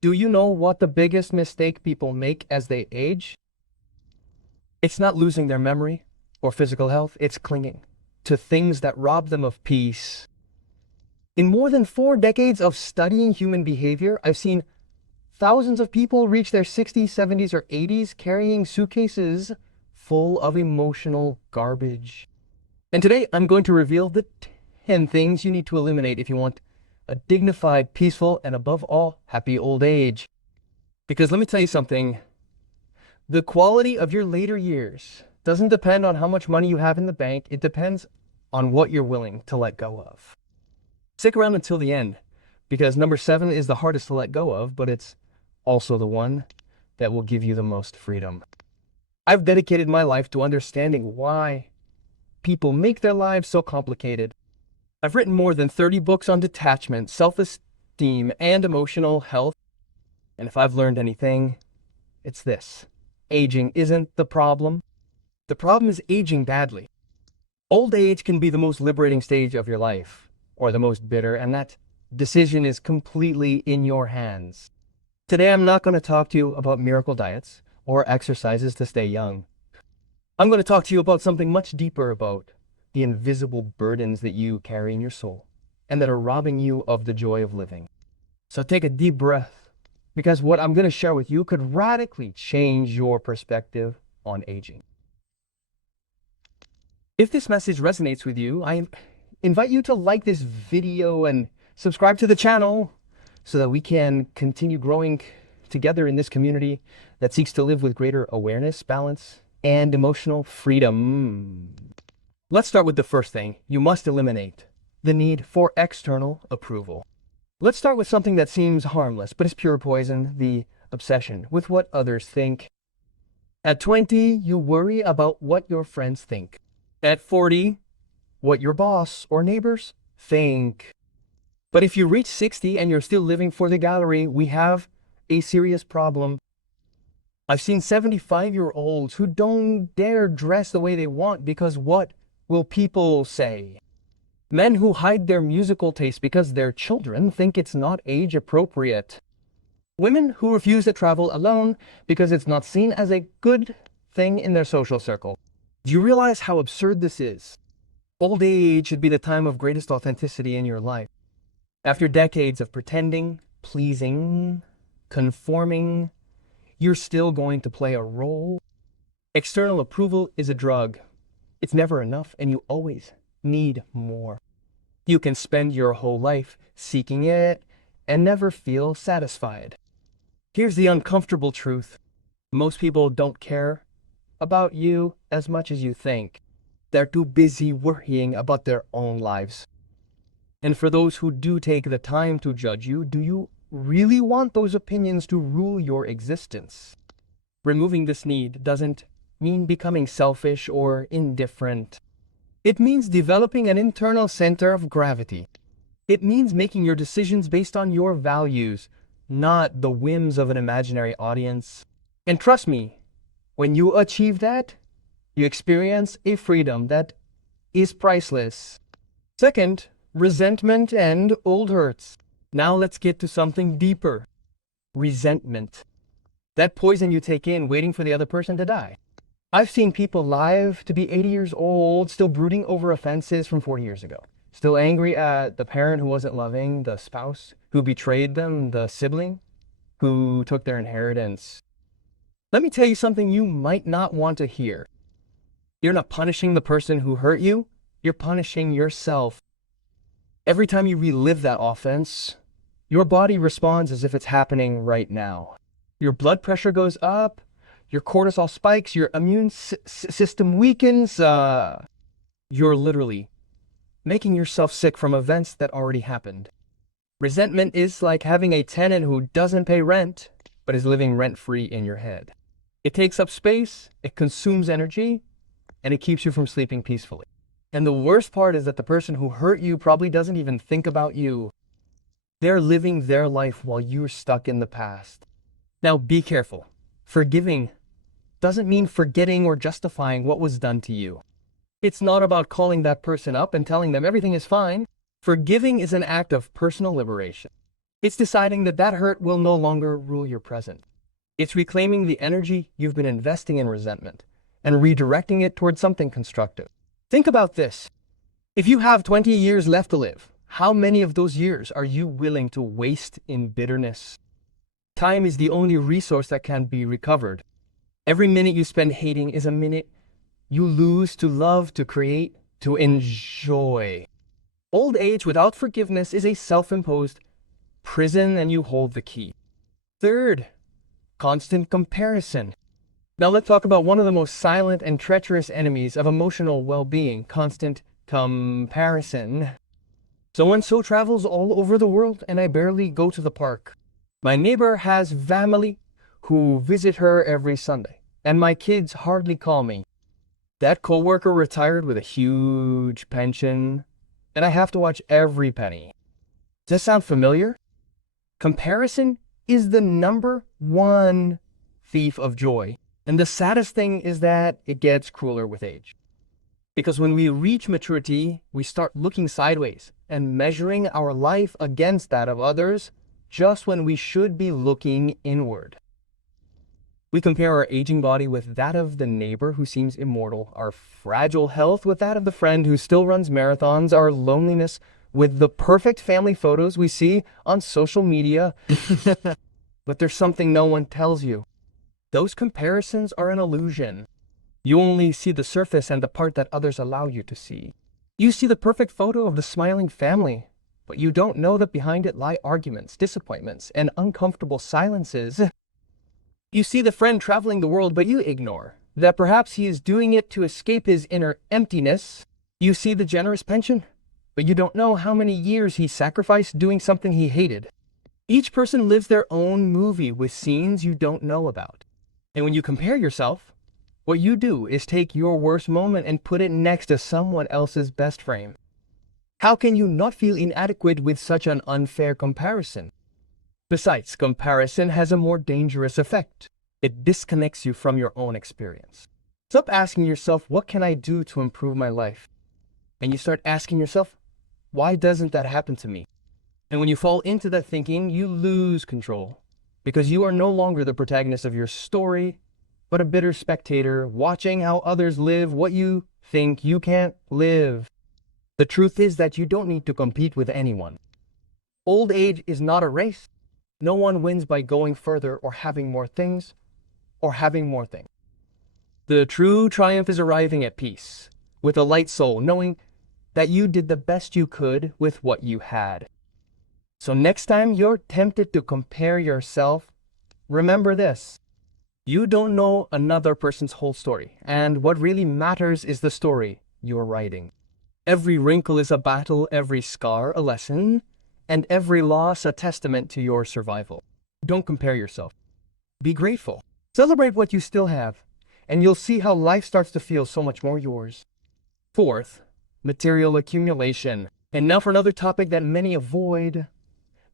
Do you know what the biggest mistake people make as they age? It's not losing their memory or physical health, it's clinging to things that rob them of peace. In more than 4 decades of studying human behavior, I've seen thousands of people reach their 60s, 70s, or 80s carrying suitcases full of emotional garbage. And today I'm going to reveal the 10 things you need to eliminate if you want a dignified, peaceful, and above all, happy old age. Because let me tell you something, the quality of your later years doesn't depend on how much money you have in the bank. It depends on what you're willing to let go of. Stick around until the end, because number 7 is the hardest to let go of, but it's also the one that will give you the most freedom. I've dedicated my life to understanding why people make their lives so complicated. I've written more than 30 books on detachment, self-esteem, and emotional health. And if I've learned anything, it's this. Aging isn't the problem. The problem is aging badly. Old age can be the most liberating stage of your life, or the most bitter, and that decision is completely in your hands. Today, I'm not going to talk to you about miracle diets or exercises to stay young. I'm going to talk to you about something much deeper, about the invisible burdens that you carry in your soul and that are robbing you of the joy of living. So take a deep breath, because what I'm going to share with you could radically change your perspective on aging. If this message resonates with you, I invite you to like this video and subscribe to the channel so that we can continue growing together in this community that seeks to live with greater awareness, balance, and emotional freedom. Let's start with the first thing. You must eliminate the need for external approval. Let's start with something that seems harmless, but is pure poison: the obsession with what others think. At 20, you worry about what your friends think. At 40, what your boss or neighbors think. But if you reach 60 and you're still living for the gallery, we have a serious problem. I've seen 75-year-olds who don't dare dress the way they want because what will people say? Men who hide their musical taste because their children think it's not age appropriate. Women who refuse to travel alone because it's not seen as a good thing in their social circle. Do you realize how absurd this is? Old age should be the time of greatest authenticity in your life. After decades of pretending, pleasing, conforming, you're still going to play a role. External approval is a drug. It's never enough, and you always need more. You can spend your whole life seeking it and never feel satisfied. Here's the uncomfortable truth. Most people don't care about you as much as you think. They're too busy worrying about their own lives. And for those who do take the time to judge you, do you really want those opinions to rule your existence? Removing this need doesn't mean becoming selfish or indifferent. It means developing an internal center of gravity. It means making your decisions based on your values, not the whims of an imaginary audience. And trust me, when you achieve that, you experience a freedom that is priceless. Second, resentment and old hurts. Now let's get to something deeper. Resentment. That poison you take in waiting for the other person to die. I've seen people live to be 80 years old, still brooding over offenses from 40 years ago. Still angry at the parent who wasn't loving, the spouse who betrayed them, the sibling who took their inheritance. Let me tell you something you might not want to hear. You're not punishing the person who hurt you, you're punishing yourself. Every time you relive that offense, your body responds as if it's happening right now. Your blood pressure goes up, your cortisol spikes, your immune system weakens. You're literally making yourself sick from events that already happened. Resentment is like having a tenant who doesn't pay rent, but is living rent-free in your head. It takes up space, it consumes energy, and it keeps you from sleeping peacefully. And the worst part is that the person who hurt you probably doesn't even think about you. They're living their life while you're stuck in the past. Now be careful. Forgiving doesn't mean forgetting or justifying what was done to you. It's not about calling that person up and telling them everything is fine. Forgiving is an act of personal liberation. It's deciding that that hurt will no longer rule your present. It's reclaiming the energy you've been investing in resentment and redirecting it towards something constructive. Think about this. If you have 20 years left to live, how many of those years are you willing to waste in bitterness? Time is the only resource that can be recovered. Every minute you spend hating is a minute you lose to love, to create, to enjoy. Old age without forgiveness is a self-imposed prison, and you hold the key. Third, constant comparison. Now let's talk about one of the most silent and treacherous enemies of emotional well-being, constant comparison. So-and-so travels all over the world and I barely go to the park. My neighbor has family who visit her every Sunday, and my kids hardly call me. That coworker retired with a huge pension, and I have to watch every penny. Does that sound familiar? Comparison is the #1 thief of joy. And the saddest thing is that it gets crueler with age. Because when we reach maturity, we start looking sideways and measuring our life against that of others, just when we should be looking inward. We compare our aging body with that of the neighbor who seems immortal, our fragile health with that of the friend who still runs marathons, our loneliness with the perfect family photos we see on social media. But there's something no one tells you. Those comparisons are an illusion. You only see the surface and the part that others allow you to see. You see the perfect photo of the smiling family, but you don't know that behind it lie arguments, disappointments, and uncomfortable silences. You see the friend traveling the world, but you ignore that perhaps he is doing it to escape his inner emptiness. You see the generous pension, but you don't know how many years he sacrificed doing something he hated. Each person lives their own movie with scenes you don't know about. And when you compare yourself, what you do is take your worst moment and put it next to someone else's best frame. How can you not feel inadequate with such an unfair comparison? Besides, comparison has a more dangerous effect. It disconnects you from your own experience. Stop asking yourself, what can I do to improve my life? And you start asking yourself, why doesn't that happen to me? And when you fall into that thinking, you lose control. Because you are no longer the protagonist of your story, but a bitter spectator watching how others live what you think you can't live. The truth is that you don't need to compete with anyone. Old age is not a race. No one wins by going further or having more things, The true triumph is arriving at peace, with a light soul, knowing that you did the best you could with what you had. So next time you're tempted to compare yourself, remember this. You don't know another person's whole story, and what really matters is the story you're writing. Every wrinkle is a battle, every scar a lesson, and every loss a testament to your survival. Don't compare yourself. Be grateful. Celebrate what you still have, and you'll see how life starts to feel so much more yours. Fourth, material accumulation. And now for another topic that many avoid,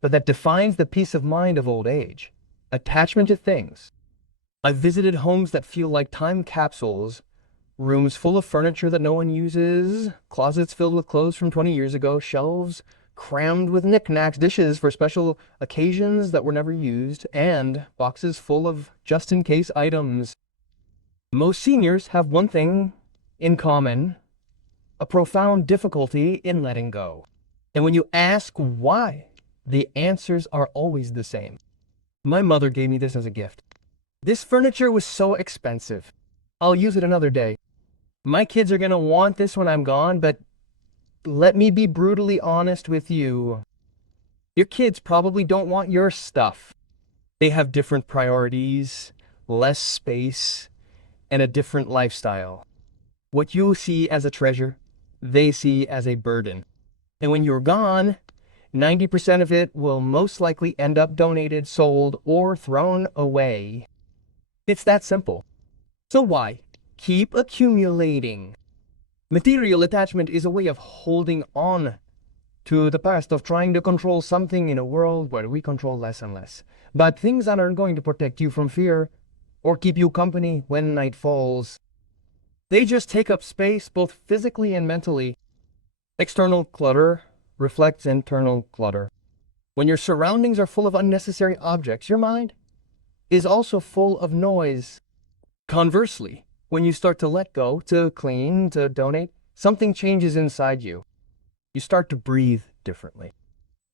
but that defines the peace of mind of old age. Attachment to things. I've visited homes that feel like time capsules, rooms full of furniture that no one uses, closets filled with clothes from 20 years ago, shelves crammed with knickknacks, dishes for special occasions that were never used, and boxes full of just-in-case items. Most seniors have one thing in common, a profound difficulty in letting go. And when you ask why, the answers are always the same. My mother gave me this as a gift. This furniture was so expensive. I'll use it another day. My kids are gonna want this when I'm gone, but let me be brutally honest with you. Your kids probably don't want your stuff. They have different priorities, less space, and a different lifestyle. What you see as a treasure, they see as a burden. And when you're gone, 90% of it will most likely end up donated, sold, or thrown away. It's that simple. So why keep accumulating? Material attachment is a way of holding on to the past, of trying to control something in a world where we control less and less. But things that aren't going to protect you from fear or keep you company when night falls. They just take up space both physically and mentally. External clutter reflects internal clutter. When your surroundings are full of unnecessary objects, your mind is also full of noise. Conversely, when you start to let go, to clean, to donate, something changes inside you. You start to breathe differently.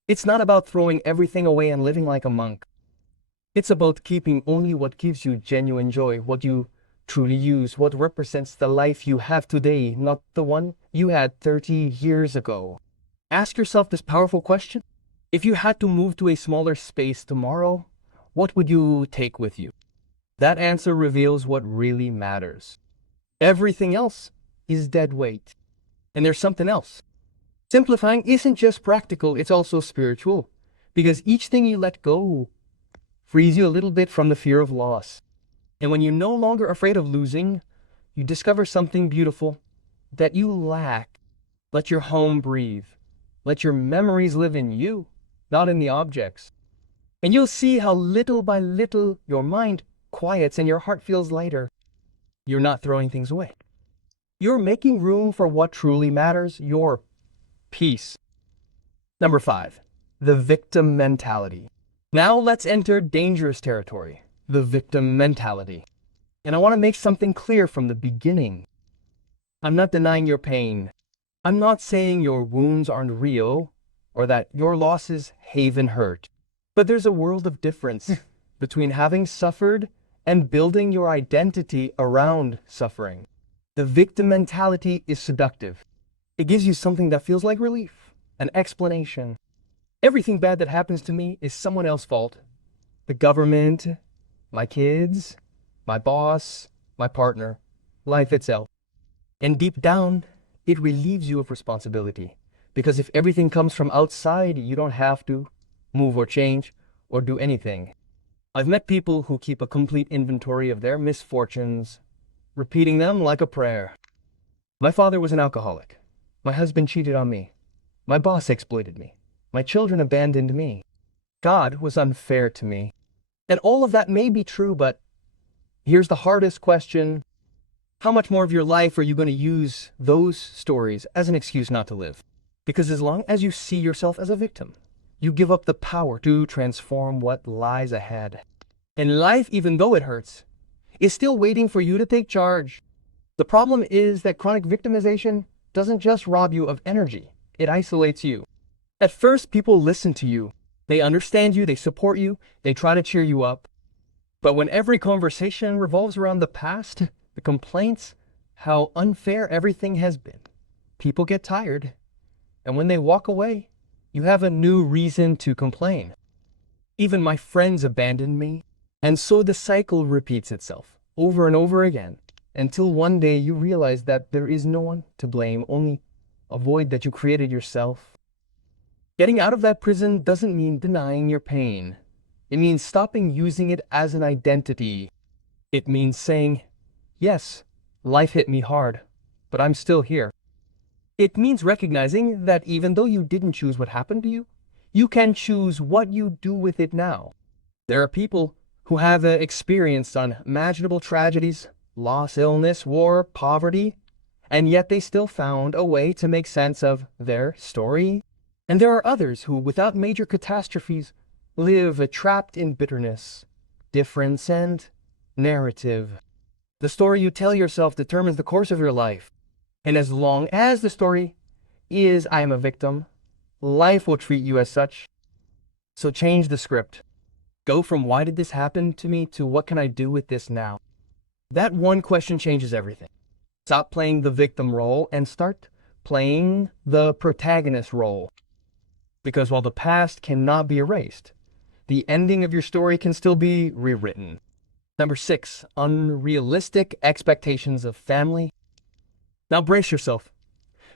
It's not about throwing everything away and living like a monk. It's about keeping only what gives you genuine joy, what you truly use, what represents the life you have today, not the one you had 30 years ago. Ask yourself this powerful question. If you had to move to a smaller space tomorrow, what would you take with you? That answer reveals what really matters. Everything else is dead weight. And there's something else. Simplifying isn't just practical, it's also spiritual. Because each thing you let go frees you a little bit from the fear of loss. And when you're no longer afraid of losing, you discover something beautiful that you lack. Let your home breathe. Let your memories live in you, not in the objects. And you'll see how little by little your mind quiets and your heart feels lighter. You're not throwing things away. You're making room for what truly matters, your peace. Number 5, the victim mentality. Now let's enter dangerous territory, the victim mentality. And I want to make something clear from the beginning. I'm not denying your pain. I'm not saying your wounds aren't real or that your losses haven't hurt. But there's a world of difference between having suffered and building your identity around suffering. The victim mentality is seductive. It gives you something that feels like relief, an explanation. Everything bad that happens to me is someone else's fault. The government, my kids, my boss, my partner, life itself. And deep down, it relieves you of responsibility. Because if everything comes from outside, you don't have to move or change or do anything. I've met people who keep a complete inventory of their misfortunes, repeating them like a prayer. My father was an alcoholic. My husband cheated on me. My boss exploited me. My children abandoned me. God was unfair to me. And all of that may be true, but here's the hardest question. How much more of your life are you going to use those stories as an excuse not to live? Because as long as you see yourself as a victim, you give up the power to transform what lies ahead. And life, even though it hurts, is still waiting for you to take charge. The problem is that chronic victimization doesn't just rob you of energy, it isolates you. At first, people listen to you. They understand you, they support you, they try to cheer you up. But when every conversation revolves around the past, the complaints, how unfair everything has been, people get tired. And when they walk away, you have a new reason to complain. Even my friends abandoned me. And so the cycle repeats itself over and over again until one day you realize that there is no one to blame, only a void that you created yourself. Getting out of that prison doesn't mean denying your pain. It means stopping using it as an identity. It means saying, yes, life hit me hard, but I'm still here. It means recognizing that even though you didn't choose what happened to you, you can choose what you do with it now. There are people who have experienced unimaginable tragedies, loss, illness, war, poverty, and yet they still found a way to make sense of their story. And there are others who, without major catastrophes, live trapped in bitterness, difference, and narrative. The story you tell yourself determines the course of your life. And as long as the story is I am a victim, life will treat you as such. So change the script. Go from why did this happen to me to what can I do with this now? That one question changes everything. Stop playing the victim role and start playing the protagonist role. Because while the past cannot be erased, the ending of your story can still be rewritten. Number 6, unrealistic expectations of family. Now brace yourself,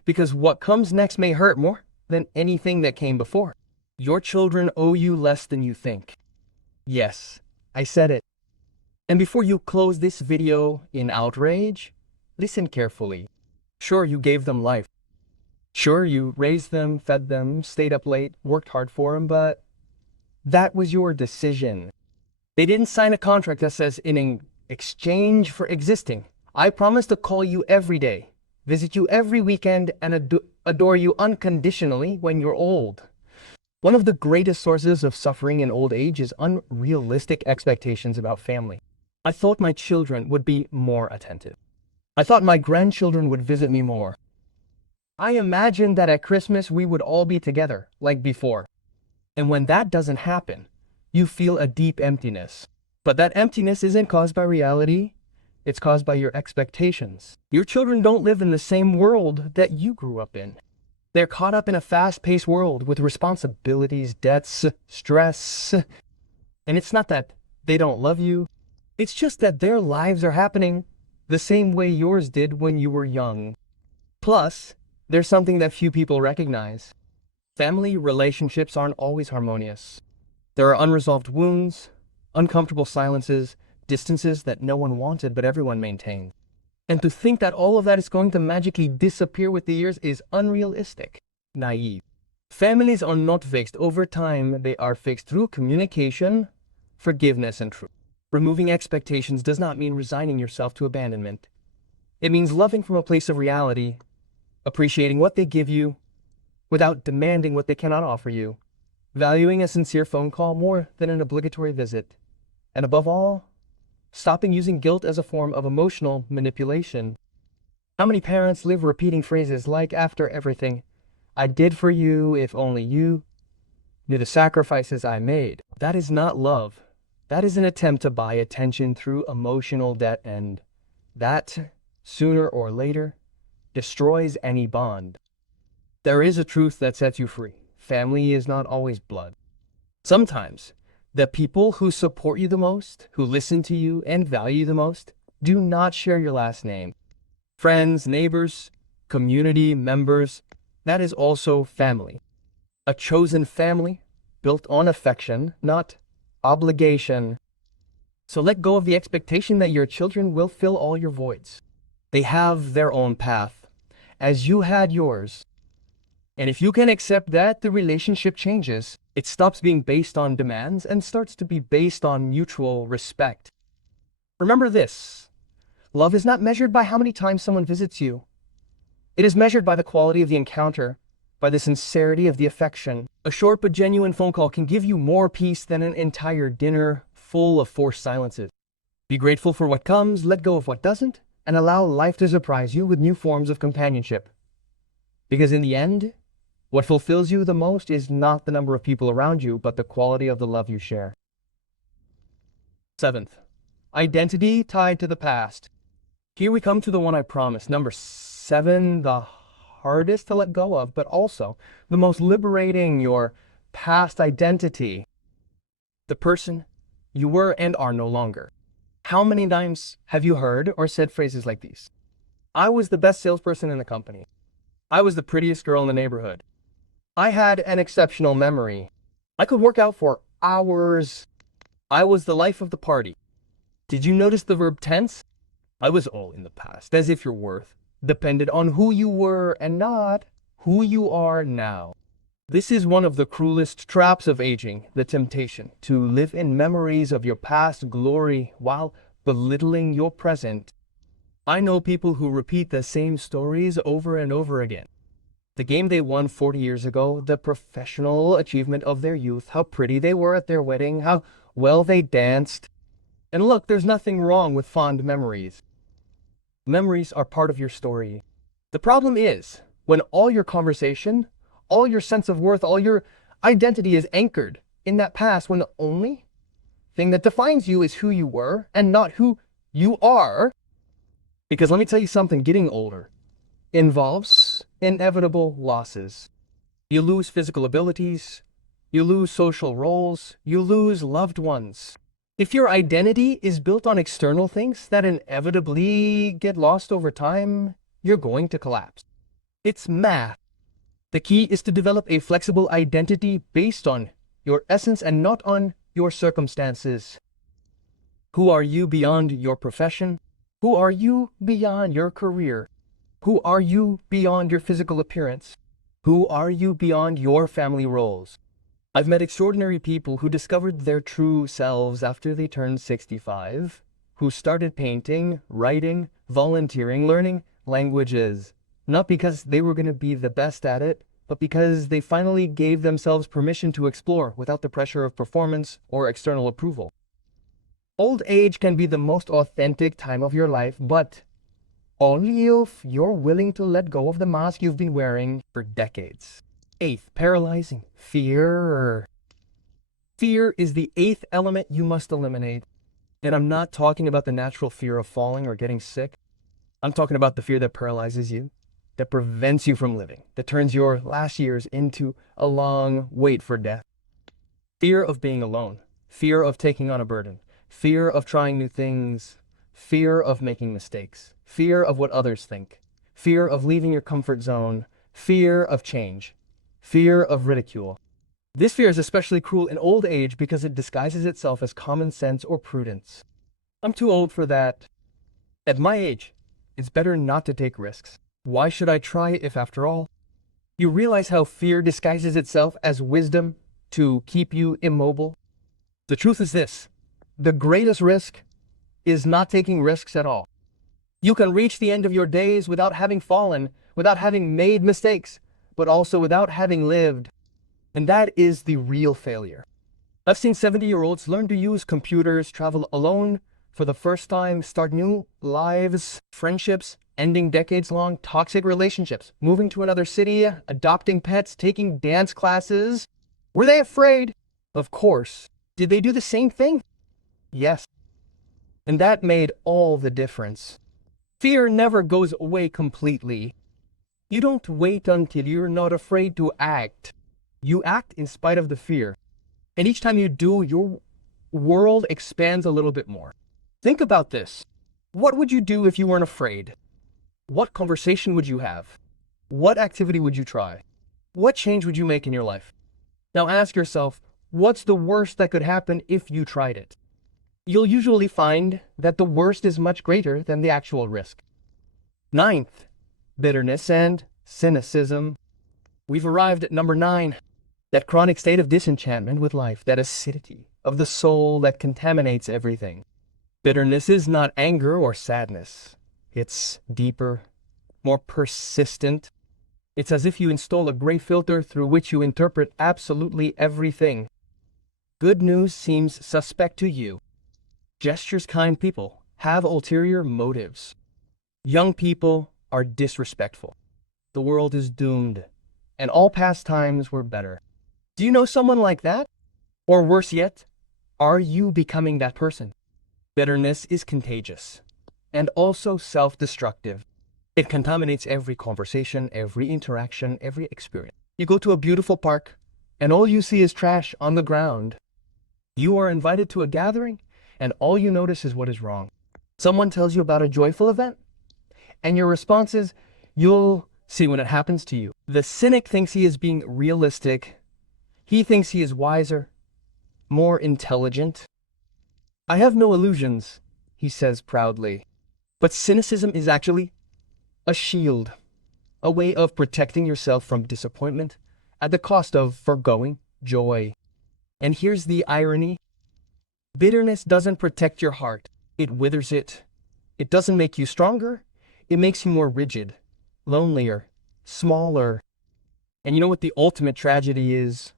because what comes next may hurt more than anything that came before. Your children owe you less than you think. Yes, I said it. And before you close this video in outrage, listen carefully. Sure, you gave them life. Sure, you raised them, fed them, stayed up late, worked hard for them, but that was your decision. They didn't sign a contract that says, in exchange for existing, I promise to call you every day, visit you every weekend, and adore you unconditionally when you're old. One of the greatest sources of suffering in old age is unrealistic expectations about family. I thought my children would be more attentive. I thought my grandchildren would visit me more. I imagined that at Christmas we would all be together, like before. And when that doesn't happen, you feel a deep emptiness. But that emptiness isn't caused by reality, it's caused by your expectations. Your children don't live in the same world that you grew up in. They're caught up in a fast-paced world with responsibilities, debts, stress. And it's not that they don't love you, it's just that their lives are happening the same way yours did when you were young. Plus, there's something that few people recognize. Family relationships aren't always harmonious. There are unresolved wounds, uncomfortable silences, distances that no one wanted but everyone maintained. And to think that all of that is going to magically disappear with the years is unrealistic, naive. Families are not fixed over time, they are fixed through communication, forgiveness, and truth. Removing expectations does not mean resigning yourself to abandonment. It means loving from a place of reality, appreciating what they give you, without demanding what they cannot offer you, valuing a sincere phone call more than an obligatory visit, and above all, stopping using guilt as a form of emotional manipulation. How many parents live repeating phrases like, after everything I did for you, if only you knew the sacrifices I made? That is not love. That is an attempt to buy attention through emotional debt, and that, sooner or later, destroys any bond. There is a truth that sets you free. Family is not always blood. Sometimes, the people who support you the most, who listen to you and value you the most, do not share your last name. Friends, neighbors, community members, that is also family. A chosen family built on affection, not obligation. So let go of the expectation that your children will fill all your voids. They have their own path, as you had yours. And if you can accept that, the relationship changes. It stops being based on demands and starts to be based on mutual respect. Remember this: love is not measured by how many times someone visits you. It is measured by the quality of the encounter, by the sincerity of the affection. A short but genuine phone call can give you more peace than an entire dinner full of forced silences. Be grateful for what comes, let go of what doesn't, and allow life to surprise you with new forms of companionship. Because in the end, what fulfills you the most is not the number of people around you, but the quality of the love you share. 7th, identity tied to the past. Here we come to the one I promised. Number 7, the hardest to let go of, but also the most liberating: your past identity. The person you were and are no longer. How many times have you heard or said phrases like these? I was the best salesperson in the company. I was the prettiest girl in the neighborhood. I had an exceptional memory. I could work out for hours. I was the life of the party. Did you notice the verb tense? I was all in the past, as if your worth depended on who you were and not who you are now. This is one of the cruelest traps of aging, the temptation to live in memories of your past glory while belittling your present. I know people who repeat the same stories over and over again. The game they won 40 years ago, the professional achievement of their youth, how pretty they were at their wedding, how well they danced. And look, there's nothing wrong with fond memories. Memories are part of your story. The problem is, when all your conversation, all your sense of worth, all your identity is anchored in that past, when the only thing that defines you is who you were and not who you are. Because let me tell you something, getting older involves inevitable losses. You lose physical abilities, you lose social roles, you lose loved ones. If your identity is built on external things that inevitably get lost over time, you're going to collapse. It's math. The key is to develop a flexible identity based on your essence and not on your circumstances. Who are you beyond your profession? Who are you beyond your career? Who are you beyond your physical appearance? Who are you beyond your family roles? I've met extraordinary people who discovered their true selves after they turned 65, who started painting, writing, volunteering, learning languages, not because they were going to be the best at it, but because they finally gave themselves permission to explore without the pressure of performance or external approval. Old age can be the most authentic time of your life, but only if you're willing to let go of the mask you've been wearing for decades. Eighth, paralyzing fear. Fear is the eighth element you must eliminate. And I'm not talking about the natural fear of falling or getting sick. I'm talking about the fear that paralyzes you, that prevents you from living, that turns your last years into a long wait for death. Fear of being alone, fear of taking on a burden, fear of trying new things, fear of making mistakes, fear of what others think, fear of leaving your comfort zone, fear of change, fear of ridicule. This fear is especially cruel in old age because it disguises itself as common sense or prudence. I'm too old for that. At my age, it's better not to take risks. Why should I try if, after all? You realize how fear disguises itself as wisdom to keep you immobile? The truth is this: the greatest risk is not taking risks at all. You can reach the end of your days without having fallen, without having made mistakes, but also without having lived. And that is the real failure. I've seen 70-year-olds learn to use computers, travel alone for the first time, start new lives, friendships, ending decades-long toxic relationships, moving to another city, adopting pets, taking dance classes. Were they afraid? Of course. Did they do the same thing? Yes. And that made all the difference. Fear never goes away completely. You don't wait until you're not afraid to act. You act in spite of the fear. And each time you do, your world expands a little bit more. Think about this. What would you do if you weren't afraid? What conversation would you have? What activity would you try? What change would you make in your life? Now ask yourself, what's the worst that could happen if you tried it? You'll usually find that the worst is much greater than the actual risk. Ninth, bitterness and cynicism. We've arrived at number 9. That chronic state of disenchantment with life, that acidity of the soul that contaminates everything. Bitterness is not anger or sadness. It's deeper, more persistent. It's as if you install a gray filter through which you interpret absolutely everything. Good news seems suspect to you. Gestures kind people have ulterior motives. Young people are disrespectful. The world is doomed, and all past times were better. Do you know someone like that? Or worse yet, are you becoming that person? Bitterness is contagious and also self-destructive. It contaminates every conversation, every interaction, every experience. You go to a beautiful park and all you see is trash on the ground. You are invited to a gathering and all you notice is what is wrong. Someone tells you about a joyful event and your response is, you'll see when it happens to you. The cynic thinks he is being realistic. He thinks he is wiser, more intelligent. I have no illusions, he says proudly. But cynicism is actually a shield, a way of protecting yourself from disappointment at the cost of foregoing joy. And here's the irony. Bitterness doesn't protect your heart. It withers it. It doesn't make you stronger. It makes you more rigid, lonelier, smaller. And you know what the ultimate tragedy is?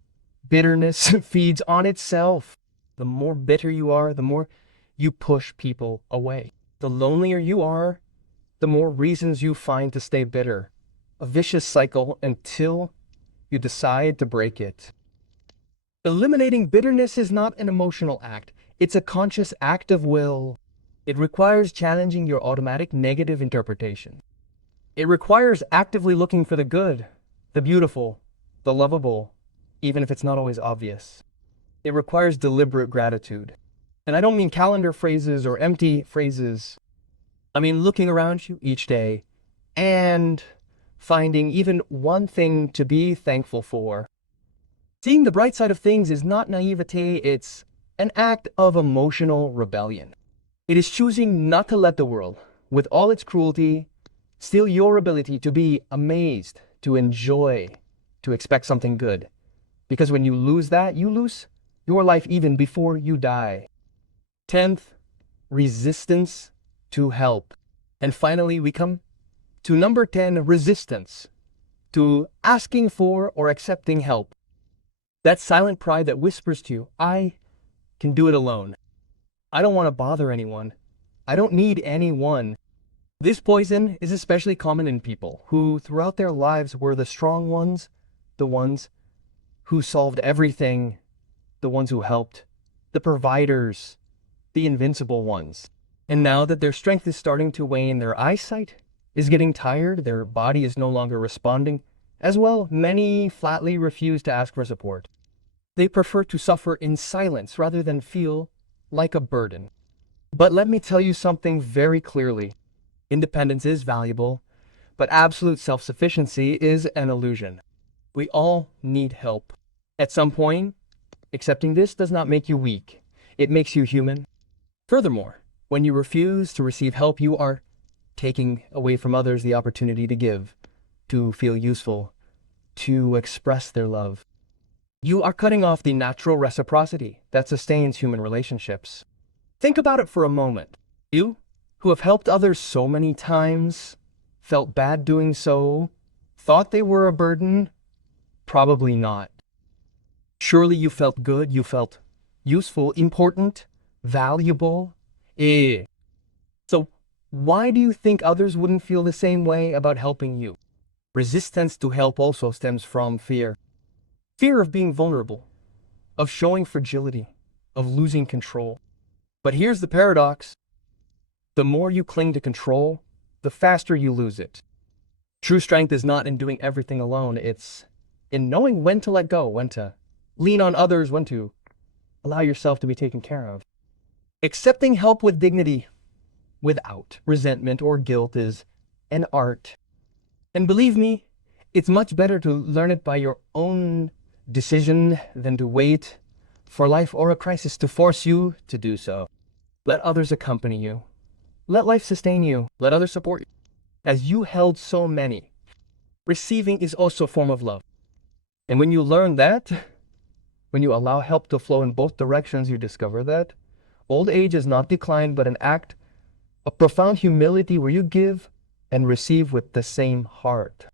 Bitterness feeds on itself. The more bitter you are, the more you push people away. The lonelier you are, the more reasons you find to stay bitter. A vicious cycle until you decide to break it. Eliminating bitterness is not an emotional act. It's a conscious act of will. It requires challenging your automatic negative interpretation. It requires actively looking for the good, the beautiful, the lovable, even if it's not always obvious. It requires deliberate gratitude. And I don't mean calendar phrases or empty phrases. I mean looking around you each day and finding even one thing to be thankful for. Seeing the bright side of things is not naivete, it's an act of emotional rebellion. It is choosing not to let the world, with all its cruelty, steal your ability to be amazed, to enjoy, to expect something good. Because when you lose that, you lose your life even before you die. 10th, resistance to help. And finally, we come to number 10, resistance to asking for or accepting help. That silent pride that whispers to you, I can do it alone. I don't want to bother anyone. I don't need anyone. This poison is especially common in people who throughout their lives were the strong ones, the ones who solved everything, the ones who helped, the providers, the invincible ones. And now that their strength is starting to wane, their eyesight is getting tired, their body is no longer responding, as well, many flatly refuse to ask for support. They prefer to suffer in silence rather than feel like a burden. But let me tell you something very clearly. Independence is valuable, but absolute self-sufficiency is an illusion. We all need help. At some point, accepting this does not make you weak. It makes you human. Furthermore, when you refuse to receive help, you are taking away from others the opportunity to give, to feel useful, to express their love. You are cutting off the natural reciprocity that sustains human relationships. Think about it for a moment. You, who have helped others so many times, felt bad doing so, thought they were a burden? Probably not. Surely you felt good, you felt useful, important, valuable. So why do you think others wouldn't feel the same way about helping you? Resistance to help also stems from fear. Fear of being vulnerable, of showing fragility, of losing control. But here's the paradox. The more you cling to control, the faster you lose it. True strength is not in doing everything alone. It's in knowing when to let go, when to lean on others, when to allow yourself to be taken care of. Accepting help with dignity, without resentment or guilt, is an art. And believe me, it's much better to learn it by your own decision than to wait for life or a crisis to force you to do so. Let others accompany you. Let life sustain you. Let others support you. As you held so many, receiving is also a form of love. And when you learn that, when you allow help to flow in both directions, you discover that old age is not decline, but an act of profound humility where you give and receive with the same heart.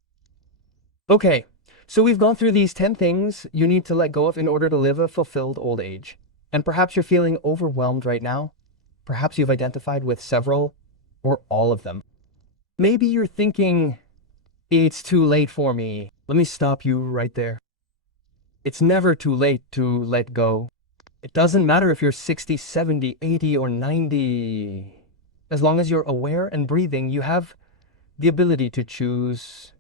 Okay, so we've gone through these 10 things you need to let go of in order to live a fulfilled old age. And perhaps you're feeling overwhelmed right now. Perhaps you've identified with several or all of them. Maybe you're thinking, it's too late for me. Let me stop you right there. It's never too late to let go. It doesn't matter if you're 60, 70, 80, or 90. As long as you're aware and breathing, you have the ability to choose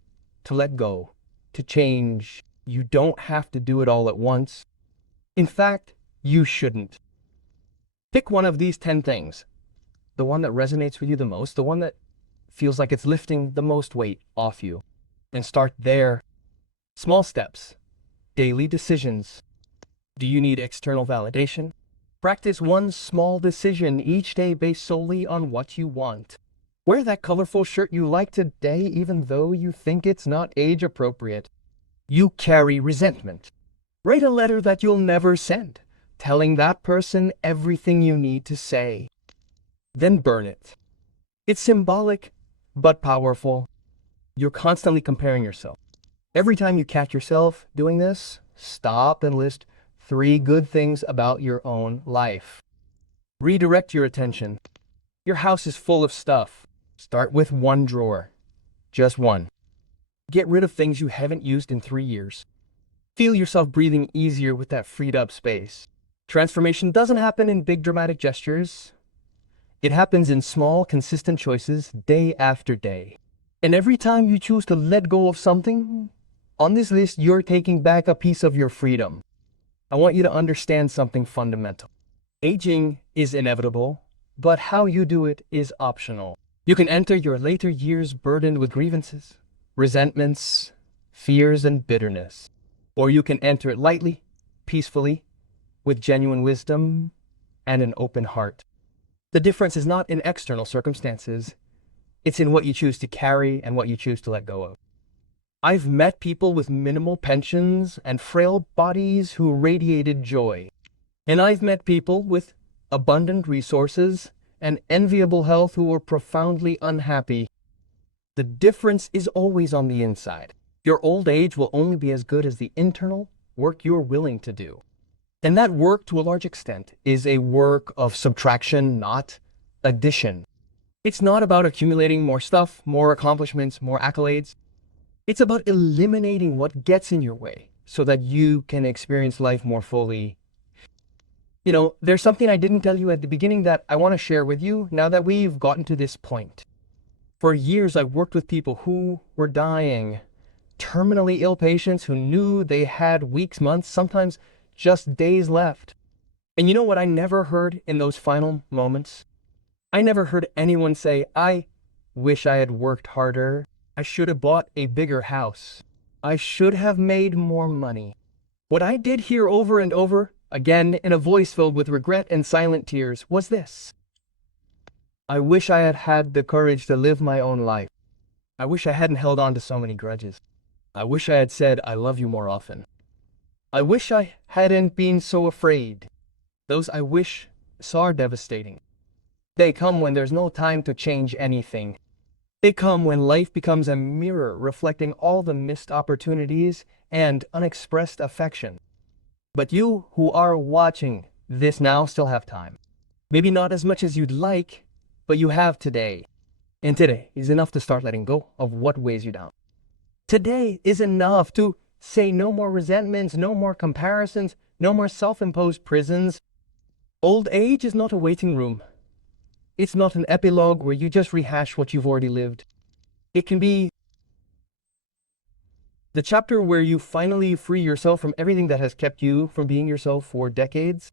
to let go, to change. You don't have to do it all at once. In fact, you shouldn't. Pick one of these 10 things, the one that resonates with you the most, the one that feels like it's lifting the most weight off you, and start there. Small steps, daily decisions. Do you need external validation? Practice one small decision each day based solely on what you want. Wear that colorful shirt you like today even though you think it's not age appropriate. You carry resentment. Write a letter that you'll never send, telling that person everything you need to say. Then burn it. It's symbolic, but powerful. You're constantly comparing yourself. Every time you catch yourself doing this, stop and list 3 good things about your own life. Redirect your attention. Your house is full of stuff. Start with 1 drawer. Just 1. Get rid of things you haven't used in 3 years. Feel yourself breathing easier with that freed up space. Transformation doesn't happen in big dramatic gestures. It happens in small, consistent choices day after day. And every time you choose to let go of something, on this list, you're taking back a piece of your freedom. I want you to understand something fundamental. Aging is inevitable, but how you do it is optional. You can enter your later years burdened with grievances, resentments, fears, and bitterness. Or you can enter it lightly, peacefully, with genuine wisdom and an open heart. The difference is not in external circumstances. It's in what you choose to carry and what you choose to let go of. I've met people with minimal pensions and frail bodies who radiated joy. And I've met people with abundant resources and enviable health who were profoundly unhappy. The difference is always on the inside. Your old age will only be as good as the internal work you're willing to do. And that work, to a large extent, is a work of subtraction, not addition. It's not about accumulating more stuff, more accomplishments, more accolades. It's about eliminating what gets in your way so that you can experience life more fully. You know, there's something I didn't tell you at the beginning that I want to share with you now that we've gotten to this point. For years, I've worked with people who were dying, terminally ill patients who knew they had weeks, months, sometimes just days left. And you know what I never heard in those final moments? I never heard anyone say, I wish I had worked harder. I should have bought a bigger house. I should have made more money. What I did hear over and over, again in a voice filled with regret and silent tears, was this. I wish I had had the courage to live my own life. I wish I hadn't held on to so many grudges. I wish I had said, I love you more often. I wish I hadn't been so afraid. Those I wish are devastating. They come when there's no time to change anything. They come when life becomes a mirror reflecting all the missed opportunities and unexpressed affection. But you who are watching this now still have time. Maybe not as much as you'd like, but you have today. And today is enough to start letting go of what weighs you down. Today is enough to say no more resentments, no more comparisons, no more self-imposed prisons. Old age is not a waiting room. It's not an epilogue where you just rehash what you've already lived. It can be the chapter where you finally free yourself from everything that has kept you from being yourself for decades.